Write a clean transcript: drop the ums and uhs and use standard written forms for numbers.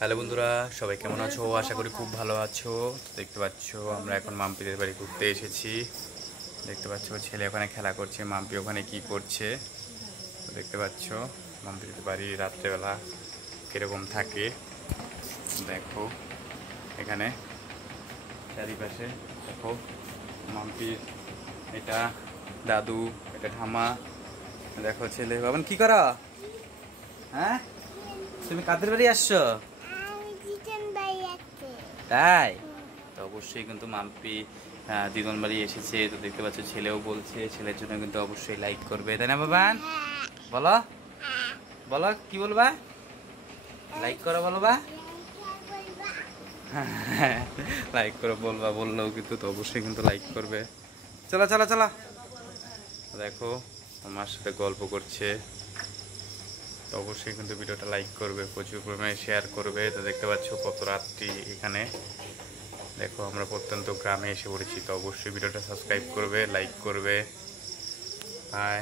Hello বন্ধুরা, সবাই কেমন আছো? আশা করি খুব ভালো আছো। দেখতে পাচ্ছ আমরা এখন মাম্পিদের বাড়ি ঘুরতে এসেছি। দেখতে পাচ্ছ ছেলে ওখানে খেলা করছে, মাম্পি ওখানে কি করছে দেখতে পাচ্ছ। মাম্পিদের বাড়ি রাত্রেবেলা কীরকম থাকে দেখো। এখানে চারিপাশে দেখো, মাম্পির এটা দাদু, এটা ঠামা। দেখো ছেলে বাবান কি করো? হ্যাঁ, তুমি কাদের বাড়ি আসছো? তাই তো অবশ্যই কিন্তু মাম্পি দিদন বাড়ি এসেছে। তো দেখতে পাচ্ছ ছেলেও বলছে, ছেলের জন্য কিন্তু অবশ্যই লাইক করবে, তাই না বাবান? বলো বলো কি বলবা? লাইক করো বলবা, লাইক করো বলবা, বললেও কিন্তু তো অবশ্যই কিন্তু লাইক করবে। চলো চলো চলো, দেখো আমার সাথে গল্প করছে। তো অবশ্যই কিন্তু ভিডিওটা লাইক করবে, প্রচুর পরিমাণে শেয়ার করবে। তো দেখতে পাচ্ছ কত রাত্রি এখানে, দেখো আমরা প্রত্যন্ত গ্রামে এসে পড়েছি। তো অবশ্যই ভিডিওটা সাবস্ক্রাইব করবে, লাইক করবে। বাই।